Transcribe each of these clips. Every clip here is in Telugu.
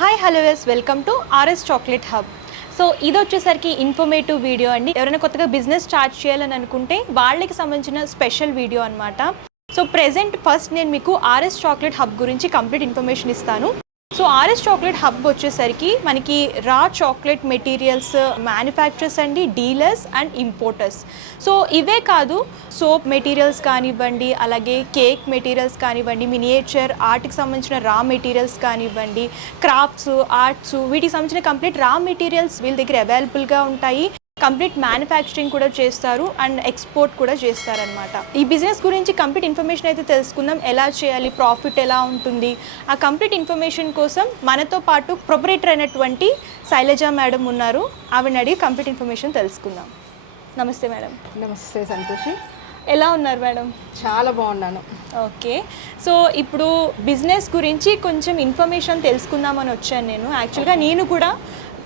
Hi hello yes welcome to RS chocolate hub. So ఇది వచ్చేసరికి ఇన్ఫర్మేటివ్ వీడియో అండి. ఎవరైనా కొత్తగా బిజినెస్ స్టార్ట్ చేయాలని అనుకుంటే వాళ్ళకి సంబంధించిన స్పెషల్ వీడియో అనమాట. సో ప్రెజెంట్ ఫస్ట్ నేను మీకు ఆర్ఎస్ చాక్లెట్ హబ్ గురించి కంప్లీట్ ఇన్ఫర్మేషన్ ఇస్తాను. సో ఆర్ఎస్ చాక్లెట్ హబ్ వచ్చేసరికి మనకి రా చాక్లెట్ మెటీరియల్స్ మ్యానుఫ్యాక్చరర్స్ అండి, డీలర్స్ అండ్ ఇంపోర్టర్స్. సో ఇవే కాదు, సోప్ మెటీరియల్స్ కానివ్వండి, అలాగే కేక్ మెటీరియల్స్ కానివ్వండి, మినియేచర్ ఆర్ట్కి సంబంధించిన రా మెటీరియల్స్ కానివ్వండి, క్రాఫ్ట్స్, ఆర్ట్స్, వీటికి సంబంధించిన కంప్లీట్ రా మెటీరియల్స్ వీళ్ళ దగ్గర అవైలబుల్గా ఉంటాయి. కంప్లీట్ మ్యానుఫ్యాక్చరింగ్ కూడా చేస్తారు అండ్ ఎక్స్పోర్ట్ కూడా చేస్తారనమాట. ఈ బిజినెస్ గురించి కంప్లీట్ ఇన్ఫర్మేషన్ అయితే తెలుసుకుందాం. ఎలా చేయాలి, ప్రాఫిట్ ఎలా ఉంటుంది, ఆ కంప్లీట్ ఇన్ఫర్మేషన్ కోసం మనతో పాటు ప్రొపరేటర్ అయినటువంటి శైలజ మేడం ఉన్నారు. ఆవిడని అడిగి కంప్లీట్ ఇన్ఫర్మేషన్ తెలుసుకుందాం. నమస్తే మేడం. నమస్తే సంతోషి. ఎలా ఉన్నారు మేడం? చాలా బాగున్నాను. ఓకే, సో ఇప్పుడు బిజినెస్ గురించి కొంచెం ఇన్ఫర్మేషన్ తెలుసుకుందామని వచ్చాను నేను. యాక్చువల్గా నేను కూడా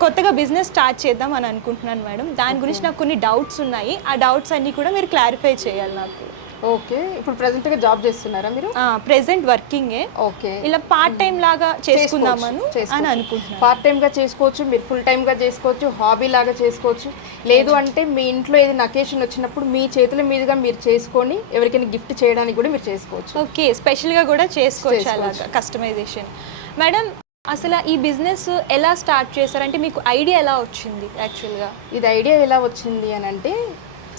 కొత్తగా బిజినెస్ స్టార్ట్ చేద్దాం అని అనుకుంటున్నాను మేడం. దాని గురించి నాకు కొన్ని డౌట్స్ ఉన్నాయి. ఆ డౌట్స్ అన్నీ కూడా మీరు క్లారిఫై చేయాలి నాకు. ఓకే, ఇప్పుడు ప్రెసెంట్గా జాబ్ చేస్తున్నారా మీరు? ప్రెసెంట్ వర్కింగే. ఓకే, ఇలా పార్ట్ టైం లాగా చేసుకుందామని అని అనుకుంటున్నాను. పార్ట్ టైంగా చేసుకోవచ్చు, మీరు ఫుల్ టైంగా చేసుకోవచ్చు, హాబీ లాగా చేసుకోవచ్చు. లేదు అంటే మీ ఇంట్లో ఏదైనా అకేషన్ వచ్చినప్పుడు మీ చేతుల మీదుగా మీరు చేసుకొని ఎవరికైనా గిఫ్ట్ చేయడానికి కూడా మీరు చేసుకోవచ్చు. ఓకే, స్పెషల్గా కూడా చేసుకోవచ్చు అలాగా కస్టమైజేషన్. మేడం, అసలు ఈ బిజినెస్ ఎలా స్టార్ట్ చేశారంటే మీకు ఐడియా ఎలా వచ్చింది? యాక్చువల్గా ఇది ఐడియా ఎలా వచ్చింది అని అంటే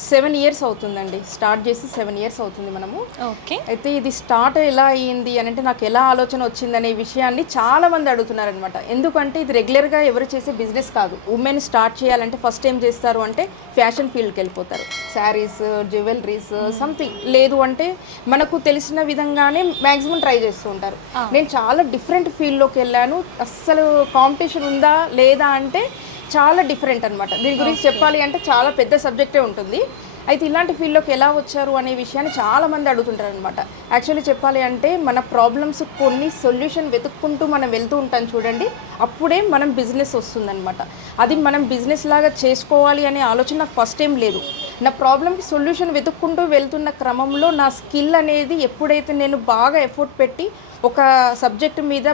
7 years అవుతుందండి. స్టార్ట్ చేసి 7 years అవుతుంది మనము. ఓకే, అయితే ఇది స్టార్ట్ ఎలా అయ్యింది అని అంటే నాకు ఎలా ఆలోచన వచ్చిందనే విషయాన్ని చాలా మంది అడుగుతున్నారనమాట. ఎందుకంటే ఇది రెగ్యులర్గా ఎవరు చేసే బిజినెస్ కాదు. ఉమెన్ స్టార్ట్ చేయాలంటే ఫస్ట్ ఏం చేస్తారు అంటే ఫ్యాషన్ ఫీల్డ్కి వెళ్ళిపోతారు. Saris, jewelleries, something. లేదు అంటే మనకు తెలిసిన విధంగానే మ్యాక్సిమం ట్రై చేస్తూ ఉంటారు. నేను చాలా డిఫరెంట్ ఫీల్డ్లోకి వెళ్ళాను. అస్సలు కాంపిటీషన్ ఉందా లేదా అంటే చాలా డిఫరెంట్ అనమాట. దీని గురించి చెప్పాలి అంటే చాలా పెద్ద సబ్జెక్టే ఉంటుంది. అయితే ఇలాంటి ఫీల్డ్లోకి ఎలా వచ్చారు అనే విషయాన్ని చాలామంది అడుగుతుంటారు అనమాట. యాక్చువల్లీ చెప్పాలి అంటే మన ప్రాబ్లమ్స్ కొన్ని సొల్యూషన్ వెతుక్కుంటూ మనం వెళ్తూ ఉంటాం చూడండి, అప్పుడే మనం బిజినెస్ వస్తుందన్నమాట. అది మనం బిజినెస్ లాగా చేసుకోవాలి అనే ఆలోచన నాకు ఫస్ట్ ఏం లేదు. నా ప్రాబ్లమ్కి సొల్యూషన్ వెతుక్కుంటూ వెళ్తున్న క్రమంలో నా స్కిల్ అనేది ఎప్పుడైతే నేను బాగా ఎఫర్ట్ పెట్టి ఒక సబ్జెక్ట్ మీద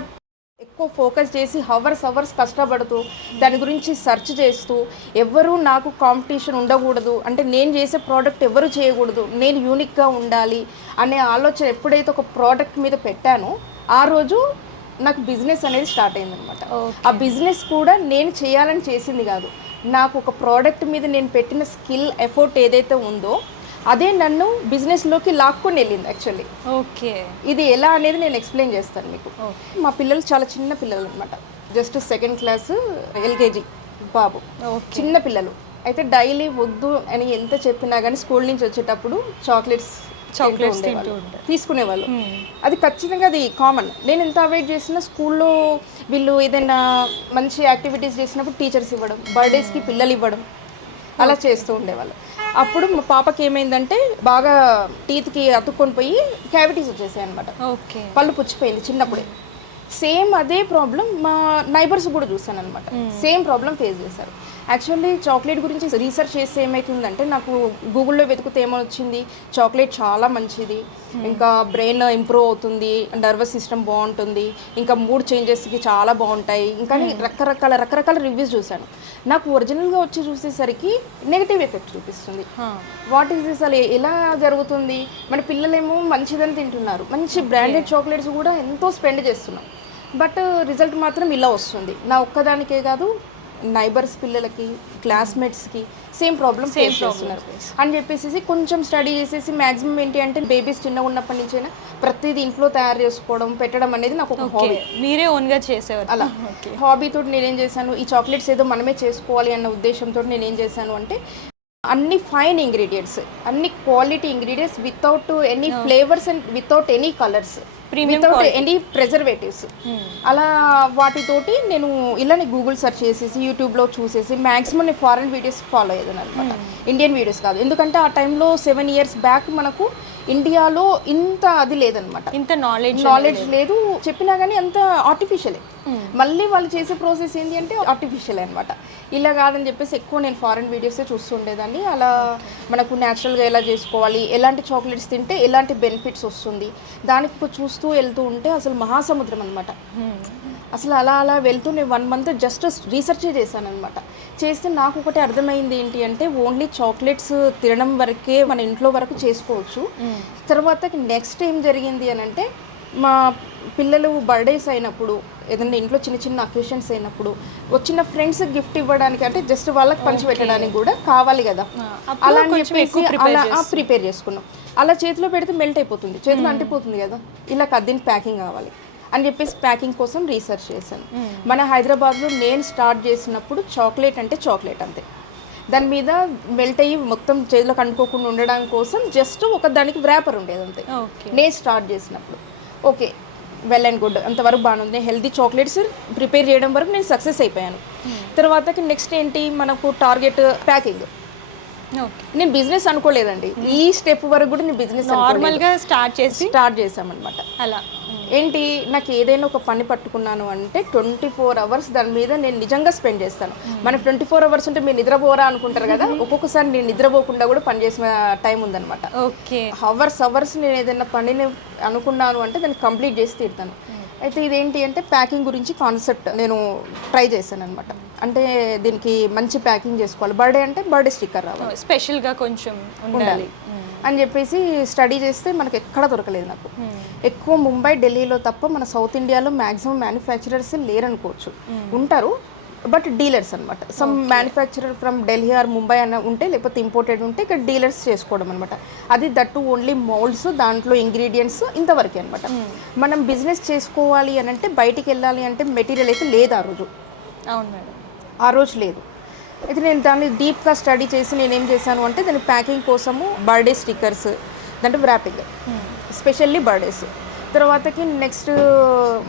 ఎక్కువ ఫోకస్ చేసి అవర్స్ కష్టపడుతూ దాని గురించి సెర్చ్ చేస్తూ ఎవరు నాకు కాంపిటీషన్ ఉండకూడదు, అంటే నేను చేసే ప్రోడక్ట్ ఎవరు చేయకూడదు, నేను యూనిక్గా ఉండాలి అనే ఆలోచన ఎప్పుడైతే ఒక ప్రోడక్ట్ మీద పెట్టానో ఆ రోజు నాకు బిజినెస్ అనేది స్టార్ట్ అయిందనమాట. ఆ బిజినెస్ కూడా నేను చేయాలని చేసింది కాదు. నాకు ఒక ప్రోడక్ట్ మీద నేను పెట్టిన స్కిల్ ఎఫర్ట్ ఏదైతే ఉందో అదే నన్ను బిజినెస్లోకి లాక్కొని వెళ్ళింది యాక్చువల్లీ. ఓకే, ఇది ఎలా అనేది నేను ఎక్స్ప్లెయిన్ చేస్తాను మీకు. మా పిల్లలు చాలా చిన్న పిల్లలు అనమాట. జస్ట్ 2nd class LKG బాబు, చిన్న పిల్లలు. అయితే డైలీ వద్దు అని ఎంత చెప్పినా కానీ స్కూల్ నుంచి వచ్చేటప్పుడు చాక్లెట్స్ తీసుకునేవాళ్ళు. అది ఖచ్చితంగా అది కామన్. నేను ఎంత అవాయిడ్ చేసినా స్కూల్లో వీళ్ళు ఏదైనా మంచి యాక్టివిటీస్ చేసినప్పుడు టీచర్స్ ఇవ్వడం, బర్త్డేస్కి పిల్లలు ఇవ్వడం, అలా చేస్తూ ఉండేవాళ్ళు. అప్పుడు మా పాపకి ఏమైందంటే బాగా టీత్కి అతుక్కొని పోయి క్యావిటీస్ వచ్చేసాయి అనమాట. పళ్ళు పుచ్చిపోయింది చిన్నప్పుడే. సేమ్ అదే ప్రాబ్లం మా నైబర్స్ కూడా చూసాను అనమాట. సేమ్ ప్రాబ్లం ఫేస్ చేశారు. యాక్చువల్లీ చాక్లెట్ గురించి రీసెర్చ్ చేస్తే ఏమవుతుందంటే నాకు గూగుల్లో వెతికితే ఏమో వచ్చింది, చాక్లెట్ చాలా మంచిది, ఇంకా బ్రెయిన్ ఇంప్రూవ్ అవుతుంది, నర్వస్ సిస్టమ్ బాగుంటుంది, ఇంకా మూడ్ చేంజెస్కి చాలా బాగుంటాయి, ఇంకా రకరకాల రివ్యూస్ చూశాను. నాకు ఒరిజినల్గా వచ్చి చూసేసరికి నెగిటివ్ ఎఫెక్ట్ చూపిస్తుంది. వాట్ ఈస్ దిస్, అసలు ఎలా జరుగుతుంది? మన పిల్లలేమో మంచిదని తింటున్నారు, మంచి బ్రాండెడ్ చాక్లెట్స్ కూడా ఎంతో స్పెండ్ చేస్తున్నాం, బట్ రిజల్ట్ మాత్రం ఇలా వస్తుంది. నా ఒక్కదానికే కాదు, నైబర్స్ పిల్లలకి, క్లాస్మేట్స్కి సేమ్ ప్రాబ్లం ఫేస్ చేస్తున్నారు అని చెప్పేసి కొంచెం స్టడీ చేసేసి మ్యాక్సిమం ఏంటి అంటే బేబీస్ చిన్నగా ఉన్నప్పటి నుంచైనా ప్రతిదీ ఇంట్లో తయారు చేసుకోవడం, పెట్టడం అనేది నాకు ఒక హాబీ. మీరే ఓన్గా చేసేవారు? అలా హాబీతో నేనేం చేశాను, ఈ చాక్లెట్స్ ఏదో మనమే చేసుకోవాలి అన్న ఉద్దేశంతో నేనేం చేశాను అంటే అన్ని ఫైన్ ఇంగ్రీడియంట్స్, అన్ని quality ingredients, without any flavours and without any colours, without any preservatives, అలా వాటితోటి నేను ఇలానే గూగుల్ సెర్చ్ చేసేసి యూట్యూబ్లో చూసేసి మ్యాక్సిమం నేను ఫారెన్ వీడియోస్ ఫాలో అయ్యేదాన్ని అనమాట. ఇండియన్ వీడియోస్ కాదు. ఎందుకంటే ఆ టైంలో 7 years బ్యాక్ మనకు ఇండియాలో ఇంత అది లేదనమాట, ఇంత నాలెడ్జ్ లేదు. చెప్పినా కానీ అంత ఆర్టిఫిషియలే. మళ్ళీ వాళ్ళు చేసే ప్రాసెస్ ఏంటి అంటే ఆర్టిఫిషియల్ అనమాట. ఇలా కాదని చెప్పేసి ఎక్కువ నేను ఫారెన్ వీడియోసే చూస్తుండేదాన్ని. అలా మనకు న్యాచురల్గా ఎలా చేసుకోవాలి, ఎలాంటి చాక్లెట్స్ తింటే ఎలాంటి బెనిఫిట్స్ వస్తుంది, దానికి చూస్తూ వెళ్తూ ఉంటే అసలు మహాసముద్రం అనమాట. అసలు అలా అలా వెళ్తూ నేను 1 మంత్ జస్ట్ రీసెర్చే చేశాను అనమాట. చేస్తే నాకు ఒకటి అర్థమైంది ఏంటి అంటే ఓన్లీ చాక్లెట్స్ తినడం వరకే మన ఇంట్లో వరకు చేసుకోవచ్చు. తర్వాత నెక్స్ట్ ఏం జరిగింది అని అంటే మా పిల్లలు బర్త్డేస్ అయినప్పుడు ఏదైనా ఇంట్లో చిన్న చిన్న అకేషన్స్ అయినప్పుడు వచ్చిన ఫ్రెండ్స్ గిఫ్ట్ ఇవ్వడానికి అంటే జస్ట్ వాళ్ళకి పంచిపెట్టడానికి కూడా కావాలి కదా, అలా అని చెప్పేసి అలా ప్రిపేర్ చేసుకున్నాం. అలా చేతిలో పెడితే మెల్ట్ అయిపోతుంది, చేతిలో అంటిపోతుంది కదా, ఇలా దీనికి ప్యాకింగ్ కావాలి అని చెప్పేసి ప్యాకింగ్ కోసం రీసెర్చ్ చేశాను. మన హైదరాబాద్లో నేను స్టార్ట్ చేసినప్పుడు చాక్లెట్ అంటే చాక్లెట్ అంతే, దాని మీద మెల్ట్ అయ్యి మొత్తం చేతిలో కండుకోకుండా ఉండడం కోసం జస్ట్ ఒక దానికి వ్రాపర్ ఉండేది అంతే నేను స్టార్ట్ చేసినప్పుడు. ఓకే, వెల్ అండ్ గుడ్, అంతవరకు బాగానే ఉంది. హెల్తీ చాక్లెట్స్ ప్రిపేర్ చేయడం వరకు నేను సక్సెస్ అయిపోయాను. తర్వాతకి నెక్స్ట్ ఏంటి మనకు టార్గెట్ ప్యాకింగ్. నేను బిజినెస్ అనుకోలేదండి, ఈ స్టెప్ వరకు కూడా నేను బిజినెస్ నార్మల్గా స్టార్ట్ చేసామన్నమాట. అలా ఏంటి, నాకు ఏదైనా ఒక పని పట్టుకున్నాను అంటే 24 hours దాని మీద నేను నిజంగా స్పెండ్ చేస్తాను. మనకి 24 hours ఉంటే మీరు నిద్రపోరా అనుకుంటారు కదా, ఒక్కొక్కసారి నేను నిద్రపోకుండా కూడా పని చేసిన టైం ఉందన్నమాట. ఓకే, అవర్స్ నేను ఏదైనా పనిని అనుకున్నాను అంటే దాన్ని కంప్లీట్ చేసి తీరుతాను. అయితే ఇదేంటి అంటే ప్యాకింగ్ గురించి కాన్సెప్ట్ నేను ట్రై చేశాను అనమాట. అంటే దీనికి మంచి ప్యాకింగ్ చేసుకోవాలి, బర్త్డే అంటే బర్త్డే స్టిక్కర్ రావాలి, స్పెషల్గా కొంచెం ఉండాలి అని చెప్పేసి స్టడీ చేస్తే మనకు ఎక్కడ దొరకలేదు. నాకు ఎక్కువ ముంబై ఢిల్లీలో తప్ప మన సౌత్ ఇండియాలో మ్యాక్సిమం మ్యానుఫ్యాక్చరర్స్ లేరనుకోవచ్చు, ఉంటారు బట్ డీలర్స్ అనమాట. Some manufacturer from Delhi or Mumbai అన్న ఉంటే, లేకపోతే ఇంపోర్టెడ్ ఉంటే ఇక్కడ డీలర్స్ చేసుకోవడం అనమాట. అది దట్టు ఓన్లీ మౌల్డ్స్, దాంట్లో ఇంగ్రీడియంట్స్ ఇంతవరకే అనమాట. మనం బిజినెస్ చేసుకోవాలి అని అంటే బయటికి వెళ్ళాలి అంటే మెటీరియల్ అయితే లేదు ఆ రోజు. అవును మేడం, ఆ రోజు లేదు. అయితే నేను దాన్ని డీప్గా స్టడీ చేసి నేనేం చేశాను అంటే దాని ప్యాకింగ్ కోసము బర్త్డే స్టిక్కర్స్, దాంట్లో వ్రాపింగ్ స్పెషల్లీ బర్త్డేస్. తర్వాతకి నెక్స్ట్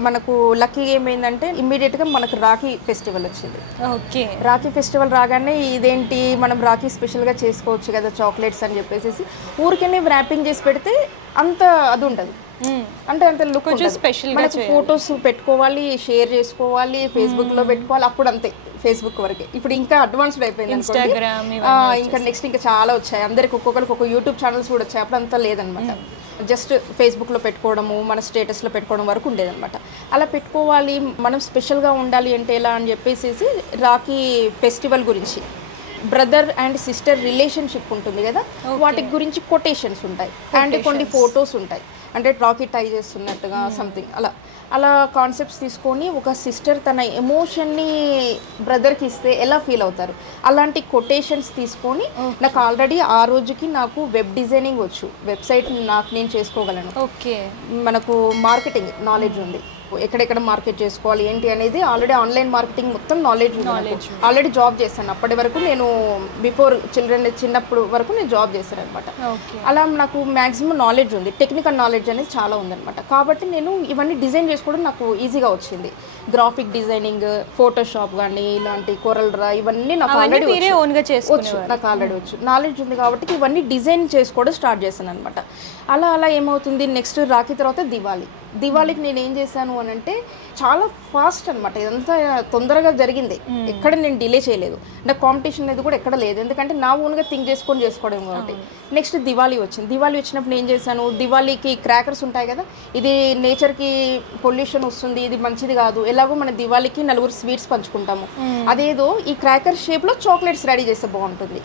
మనకు లక్కీ ఏమైందంటే ఇమ్మీడియట్గా మనకు రాఖీ ఫెస్టివల్ వచ్చింది. ఓకే, రాఖీ ఫెస్టివల్ రాగానే ఇదేంటి మనం రాఖీ స్పెషల్గా చేసుకోవచ్చు కదా చాక్లెట్స్ అని చెప్పేసి ఊరికనే వ్రాపింగ్ చేసి పెడితే అంత అది ఉండదు, అంటే అంత లుక్ స్పెషల్. మనకు ఫొటోస్ పెట్టుకోవాలి, షేర్ చేసుకోవాలి, ఫేస్బుక్లో పెట్టుకోవాలి, అప్పుడు అంతే ఫేస్బుక్ వరకే. ఇప్పుడు ఇంకా అడ్వాన్స్డ్ అయిపోయింది అనుకోండి, ఇంకా నెక్స్ట్ ఇంకా చాలా వచ్చాయి, అందరికి ఒక్కొక్కరికి ఒక యూట్యూబ్ ఛానల్స్ కూడా వచ్చాయి. అప్పుడు అంతా లేదనమాట, జస్ట్ ఫేస్బుక్లో పెట్టుకోవడము, మన స్టేటస్లో పెట్టుకోవడం వరకు ఉండేదన్నమాట. అలా పెట్టుకోవాలి, మనం స్పెషల్గా ఉండాలి అంటే ఎలా అని చెప్పేసి రాఖీ ఫెస్టివల్ గురించి బ్రదర్ అండ్ సిస్టర్ రిలేషన్షిప్ ఉంటుంది కదా, వాటి గురించి కొటేషన్స్ ఉంటాయి అండ్ కొన్ని ఫొటోస్ ఉంటాయి, అంటే రాఖీ టై చేస్తున్నట్టుగా సంథింగ్ అలా అలా కాన్సెప్ట్స్ తీసుకొని ఒక సిస్టర్ తన ఎమోషన్ని బ్రదర్కి ఇస్తే ఎలా ఫీల్ అవుతారు అలాంటి కొటేషన్స్ తీసుకొని నాకు ఆల్రెడీ ఆ రోజుకి నాకు వెబ్ డిజైనింగ్ వచ్చు, వెబ్సైట్ నాకు నేను చేసుకోగలను. ఓకే, మనకు మార్కెటింగ్ నాలెడ్జ్ ఉంది, ఎక్కడెక్కడ మార్కెట్ చేసుకోవాలి ఏంటి అనేది ఆల్రెడీ ఆన్లైన్ మార్కెటింగ్ మొత్తం నాలెడ్జ్ ఉంది. ఆల్రెడీ జాబ్ చేస్తాను, అప్పటి వరకు నేను బిఫోర్ చిల్డ్రన్ చిన్నప్పుడు వరకు నేను జాబ్ చేశాను అనమాట. అలా నాకు మ్యాక్సిమం నాలెడ్జ్ ఉంది, టెక్నికల్ నాలెడ్జ్ అనేది చాలా ఉందన్నమాట. కాబట్టి నేను ఇవన్నీ డిజైన్ చేసుకోవడం నాకు ఈజీగా వచ్చింది. గ్రాఫిక్ డిజైనింగ్, ఫోటోషాప్ కానీ ఇలాంటి కోరల్ డ్రా ఇవన్నీ నాకు ఆల్రెడీ వచ్చు, నాకు ఆల్రెడీ వచ్చు, నాలెడ్జ్ ఉంది. కాబట్టి ఇవన్నీ డిజైన్ చేసుకోవడం స్టార్ట్ చేశాను అనమాట. అలా అలా ఏమవుతుంది, నెక్స్ట్ రాఖీ తర్వాత దివాళీకి నేను ఏం చేశాను అని అంటే చాలా ఫాస్ట్ అనమాట, ఇదంతా తొందరగా జరిగింది, ఎక్కడ నేను డిలే చేయలేదు, నాకు కాంపిటీషన్ అనేది కూడా ఎక్కడ లేదు, ఎందుకంటే నా ఓన్గా థింక్ చేసుకోవడం కాబట్టి. నెక్స్ట్ దివాళీ వచ్చినప్పుడు నేను ఏం చేశాను, దివాళీకి క్రాకర్స్ ఉంటాయి కదా, ఇది నేచర్కి పొల్యూషన్ వస్తుంది, ఇది మంచిది కాదు, ఎలాగో మన దివాళీకి నలుగురు స్వీట్స్ పంచుకుంటాము, అదేదో ఈ క్రాకర్ షేప్లో చాక్లెట్స్ రెడీ చేస్తే బాగుంటుంది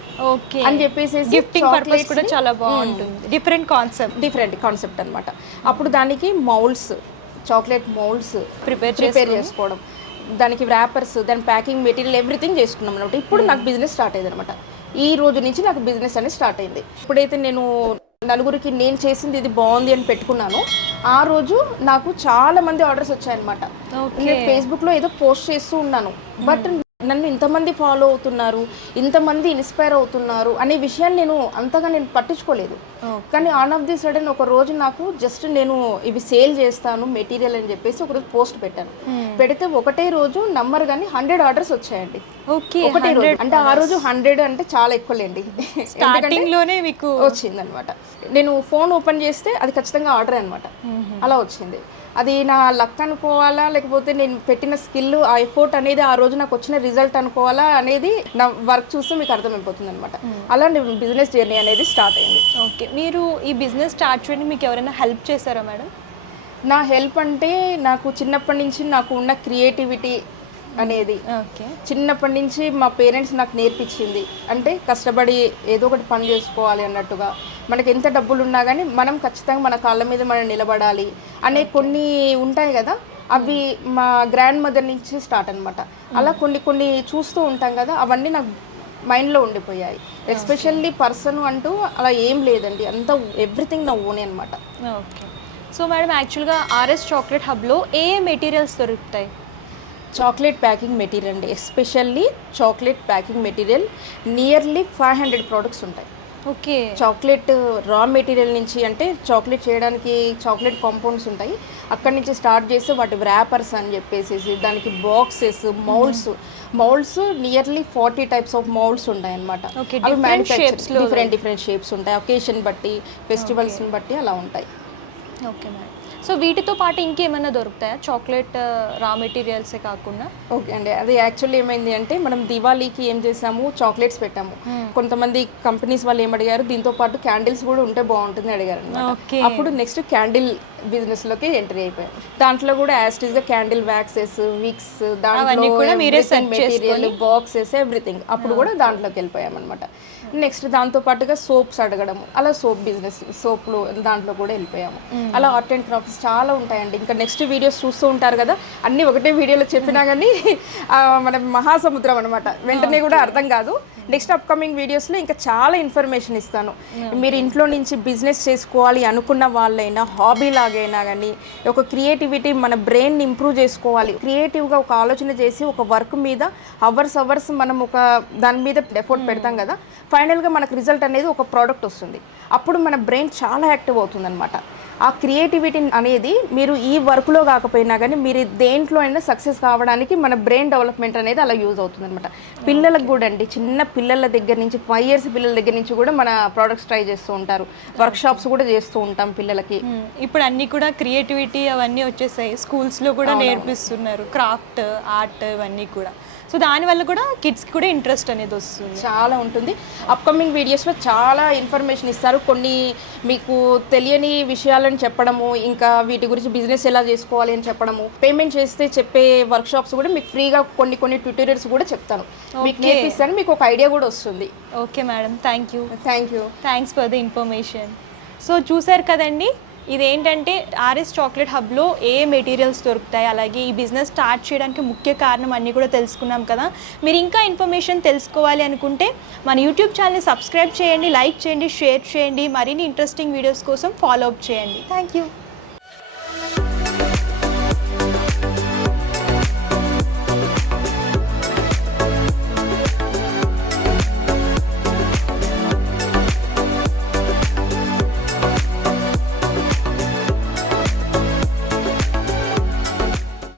అని చెప్పేసి గిఫ్టింగ్ పర్పస్ కూడా చాలా బాగుంటుంది, డిఫరెంట్ కాన్సెప్ట్ అనమాట. అప్పుడు దానికి మౌల్డ్స్, చాక్లెట్ మౌల్డ్స్ ప్రిపేర్ చేసుకోవడం, దానికి వ్రాపర్స్, దాని ప్యాకింగ్ మెటీరియల్ ఎవ్రీథింగ్ చేసుకున్నాం అనమాట. ఇప్పుడు నాకు బిజినెస్ స్టార్ట్ అయ్యింది అనమాట. ఈ రోజు నుంచి నాకు బిజినెస్ అనేది స్టార్ట్ అయింది. ఇప్పుడైతే నేను నలుగురికి నేను చేసింది ఇది బాగుంది అని పెట్టుకున్నాను, ఆ రోజు నాకు చాలా మంది ఆర్డర్స్ వచ్చాయన్నమాట. నేను ఫేస్బుక్లో ఏదో పోస్ట్ చేస్తూ ఉన్నాను, బట్ నన్ను ఇంతమంది ఫాలో అవుతున్నారు, ఇంతమంది ఇన్స్పైర్ అవుతున్నారు అనే విషయాన్ని నేను పట్టించుకోలేదు. కానీ ఆన్ ఆఫ్ ది సడన్ ఒక రోజు నాకు జస్ట్ నేను ఇవి సేల్ చేస్తాను మెటీరియల్ అని చెప్పేసి ఒకరోజు పోస్ట్ పెట్టాను. పెడితే ఒకటే రోజు నమ్మరు కానీ 100 ఆర్డర్స్ వచ్చాయండి. ఒకటే రోజు, అంటే ఆ రోజు 100 అంటే చాలా ఎక్కువలేండి, స్టార్టింగ్లోనే మీకు వచ్చింది అనమాట. నేను ఫోన్ ఓపెన్ చేస్తే అది ఖచ్చితంగా ఆర్డర్ అనమాట, అలా వచ్చింది. అది నా లక్ అనుకోవాలా, లేకపోతే నేను పెట్టిన స్కిల్, ఆ ఎఫోర్ట్ అనేది ఆ రోజు నాకు వచ్చిన రిజల్ట్ అనుకోవాలా అనేది నా వర్క్ చూస్తే మీకు అర్థమైపోతుంది అనమాట. అలా బిజినెస్ జర్నీ అనేది స్టార్ట్ అయింది. ఓకే, మీరు ఈ బిజినెస్ స్టార్ట్ చేయడానికి మీకు ఎవరైనా హెల్ప్ చేశారా మేడం? నా హెల్ప్ అంటే నాకు చిన్నప్పటి నుంచి నాకు ఉన్న క్రియేటివిటీ అనేది ఓకే. చిన్నప్పటి నుంచి మా పేరెంట్స్ నాకు నేర్పించింది. అంటే కష్టపడి ఏదో ఒకటి పని చేసుకోవాలి అన్నట్టుగా, మనకి ఎంత డబ్బులు ఉన్నా కానీ మనం ఖచ్చితంగా మన కాళ్ళ మీద మనం నిలబడాలి అనే కొన్ని ఉంటాయి కదా, అవి మా గ్రాండ్ మదర్ నుంచి స్టార్ట్ అనమాట. అలా కొన్ని కొన్ని చూస్తూ ఉంటాం కదా, అవన్నీ నాకు మైండ్లో ఉండిపోయాయి. ఎస్పెషల్లీ పర్సన్ అంటూ అలా ఏం లేదండి, అంతా ఎవ్రీథింగ్ నా ఓనే అనమాట. ఓకే. సో మేడం యాక్చువల్గా ఆర్ఎస్ చాక్లెట్ హబ్లో ఏ మెటీరియల్స్ దొరుకుతాయి? చాక్లెట్ ప్యాకింగ్ మెటీరియల్ అండి, especially chocolate packing material nearly 500 products ఉంటాయి. ఓకే. చాక్లెట్ రా మెటీరియల్ నుంచి, అంటే చాక్లెట్ చేయడానికి చాక్లెట్ కాంపౌండ్స్ ఉంటాయి, అక్కడి నుంచి స్టార్ట్ చేసి వాటి వ్రాపర్స్ అని చెప్పేసి దానికి boxes, moulds nearly 40 types of moulds ఉంటాయి అనమాట. అవి మ్యానుఫ్యాక్చర్ డిఫరెంట్ షేప్స్ ఉంటాయి, ఒకేషన్ బట్టి, ఫెస్టివల్స్ని బట్టి అలా ఉంటాయి. Okay madam. సో వీటితో పాటు ఇంకేమైనా దొరుకుతాయా చాక్లెట్ రా మెటీరియల్సే కాకుండా? ఓకే అండి, అది యాక్చువల్లీ ఏమైంది అంటే మనం దివాళీకి ఏం చేసాము, చాక్లెట్స్ పెట్టాము. కొంతమంది కంపెనీస్ వాళ్ళు ఏమడిగారు, దీంతో పాటు క్యాండిల్స్ కూడా ఉంటే బాగుంటుంది అడిగారు అనమాట. అప్పుడు నెక్స్ట్ క్యాండిల్ బిజినెస్లోకి ఎంట్రీ అయిపోయాం. దాంట్లో కూడా యాస్టీస్గా క్యాండిల్ వ్యాక్సెస్, విక్స్, దాంట్లో మెటీరియల్, బాక్సెస్, ఎవ్రీథింగ్ అప్పుడు కూడా దాంట్లోకి వెళ్ళిపోయాం అనమాట. నెక్స్ట్ దాంతో పాటుగా సోప్స్ అడగడము, అలా సోప్ బిజినెస్, సోప్లు దాంట్లో కూడా వెళ్ళిపోయాము. అలా ఆర్ట్ అండ్ క్రాఫ్ట్స్ చాలా ఉంటాయండి. ఇంకా నెక్స్ట్ వీడియోస్ చూస్తూ ఉంటారు కదా, అన్నీ ఒకటే వీడియోలో చెప్పినా కానీ మన మహాసముద్రం అనమాట, వెంటనే కూడా అర్థం కాదు. నెక్స్ట్ అప్కమింగ్ వీడియోస్లో ఇంకా చాలా ఇన్ఫర్మేషన్ ఇస్తాను. మీరు ఇంట్లో నుంచి బిజినెస్ చేసుకోవాలి అనుకున్న వాళ్ళైనా, హాబీ లాగైనా కానీ, ఒక క్రియేటివిటీ, మన బ్రెయిన్ ఇంప్రూవ్ చేసుకోవాలి, క్రియేటివ్గా ఒక ఆలోచన చేసి ఒక వర్క్ మీద అవర్స్ మనం ఒక దాని మీద ఎఫర్ట్ పెడతాం కదా, ఫైనల్గా మనకు రిజల్ట్ అనేది ఒక ప్రోడక్ట్ వస్తుంది. అప్పుడు మన బ్రెయిన్ చాలా యాక్టివ్ అవుతుంది అనమాట. ఆ క్రియేటివిటీ అనేది మీరు ఈ వర్క్లో కాకపోయినా కానీ మీరు దేంట్లో అయినా సక్సెస్ కావడానికి మన బ్రెయిన్ డెవలప్మెంట్ అనేది అలా యూజ్ అవుతుంది అనమాట. పిల్లలకు కూడా అండి, చిన్న పిల్లల దగ్గర నుంచి 5 years పిల్లల దగ్గర నుంచి కూడా మన ప్రోడక్ట్స్ ట్రై చేస్తూ ఉంటారు, వర్క్ షాప్స్ కూడా చేస్తూ ఉంటాం పిల్లలకి. ఇప్పుడు అన్నీ కూడా క్రియేటివిటీ అవన్నీ వచ్చేసాయి, స్కూల్స్లో కూడా నేర్పిస్తున్నారు, క్రాఫ్ట్, ఆర్ట్ ఇవన్నీ కూడా. సో దానివల్ల కూడా కిడ్స్కి కూడా ఇంట్రెస్ట్ అనేది వస్తుంది, చాలా ఉంటుంది. అప్కమింగ్ వీడియోస్లో చాలా ఇన్ఫర్మేషన్ ఇస్తారు, కొన్ని మీకు తెలియని విషయాలను చెప్పడము, ఇంకా వీటి గురించి బిజినెస్ ఎలా చేసుకోవాలి అని చెప్పడము, పేమెంట్ చేస్తే చెప్పే వర్క్ షాప్స్ కూడా మీకు ఫ్రీగా కొన్ని ట్యూటోరియల్స్ కూడా చెప్తాను, మీకు నేర్పిస్తాను, మీకు ఒక ఐడియా కూడా వస్తుంది. Okay madam, thank you. Thanks for the information. So చూసారు కదండి, ఇదేంటంటే ఆర్ఎస్ చాక్లెట్ హబ్లో ఏ మెటీరియల్స్ దొరుకుతాయి, అలాగే ఈ బిజినెస్ స్టార్ట్ చేయడానికి ముఖ్య కారణం అన్నీ కూడా తెలుసుకున్నాం కదా. మీరు ఇంకా ఇన్ఫర్మేషన్ తెలుసుకోవాలి అనుకుంటే మన యూట్యూబ్ ఛానల్ని సబ్స్క్రైబ్ చేయండి, లైక్ చేయండి, షేర్ చేయండి, మరిన్ని ఇంట్రెస్టింగ్ వీడియోస్ కోసం ఫాలో అప్ చేయండి. Thank you.